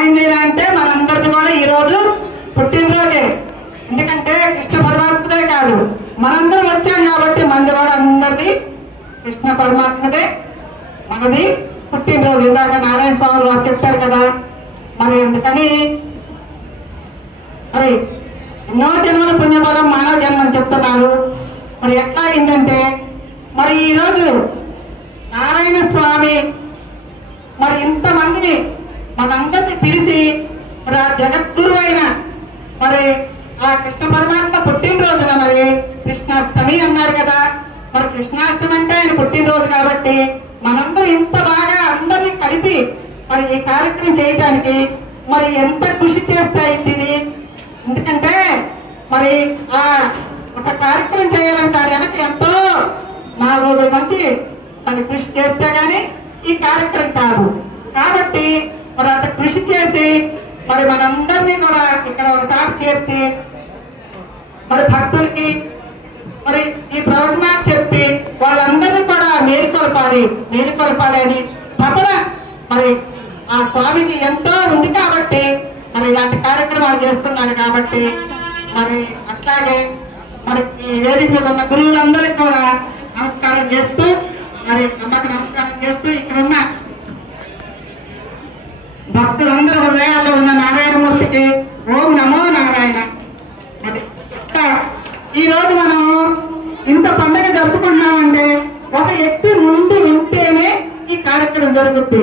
అయింది అంటే మనందరిది కూడా ఈ రోజు పుట్టినరోజే. ఎందుకంటే కృష్ణ పరమాత్మదే కాదు, మనందరం వచ్చాం కాబట్టి మనది కూడా అందరిది కృష్ణ పరమాత్మదే మనది పుట్టినరోజు. ఇందాక నారాయణ స్వామి వారు చెప్పారు కదా, మరి అందుకని మరి ఎన్నో జన్మల పుణ్యఫలం మానవ జన్మని చెప్తున్నారు. మరి ఎట్లా అయిందంటే మరి ఈరోజు నారాయణ స్వామి మరి ఇంతమందిని మనందరినీ పిలిచి మరి ఆ జగద్గురు అయిన మరి ఆ కృష్ణ పరమాత్మ పుట్టినరోజున మరి కృష్ణాష్టమి అన్నారు కదా. మరి కృష్ణాష్టమి అంటే ఆయన పుట్టినరోజు కాబట్టి మనందరూ ఇంత బాగా అందరినీ కలిపి మరి ఈ కార్యక్రమం చేయడానికి మరి ఎంత కృషి చేస్తాయి ఇది. ఎందుకంటే మరి ఆ ఒక కార్యక్రమం చేయాలంటారు వెనక ఎంతో 4 రోజుల నుంచి మరి కృషి చేస్తే గానీ ఈ కార్యక్రమం కాదు. కాబట్టి మరి అంత కృషి చేసి మరి మనందరినీ కూడా ఇక్కడ ఒకసారి చేర్చి మరి భక్తులకి మరి ఈ ప్రవచనాలు చెప్పి వాళ్ళందరినీ కూడా మేలుకొల్పాలి అని తపన మరి ఆ స్వామికి ఎంతో ఉంది కాబట్టి మరి ఇలాంటి కార్యక్రమాలు చేస్తున్నాడు. కాబట్టి మరి అట్లాగే మరి ఈ వేదిక మీద ఉన్న గురువులందరికీ కూడా నమస్కారం చేస్తూ మరి అమ్మకి నమస్కారం చేస్తూ ఇక్కడ ఉన్న భక్తులందరూ హృదయాల్లో ఉన్న నారాయణమూర్తికి ఓం నమో నారాయణ. మరి ఈ రోజు మనం ఇంత పండుగ జరుపుకున్నామంటే ఒక వ్యక్తి ముందు ఉంటేనే ఈ కార్యక్రమం జరుగుతుంది.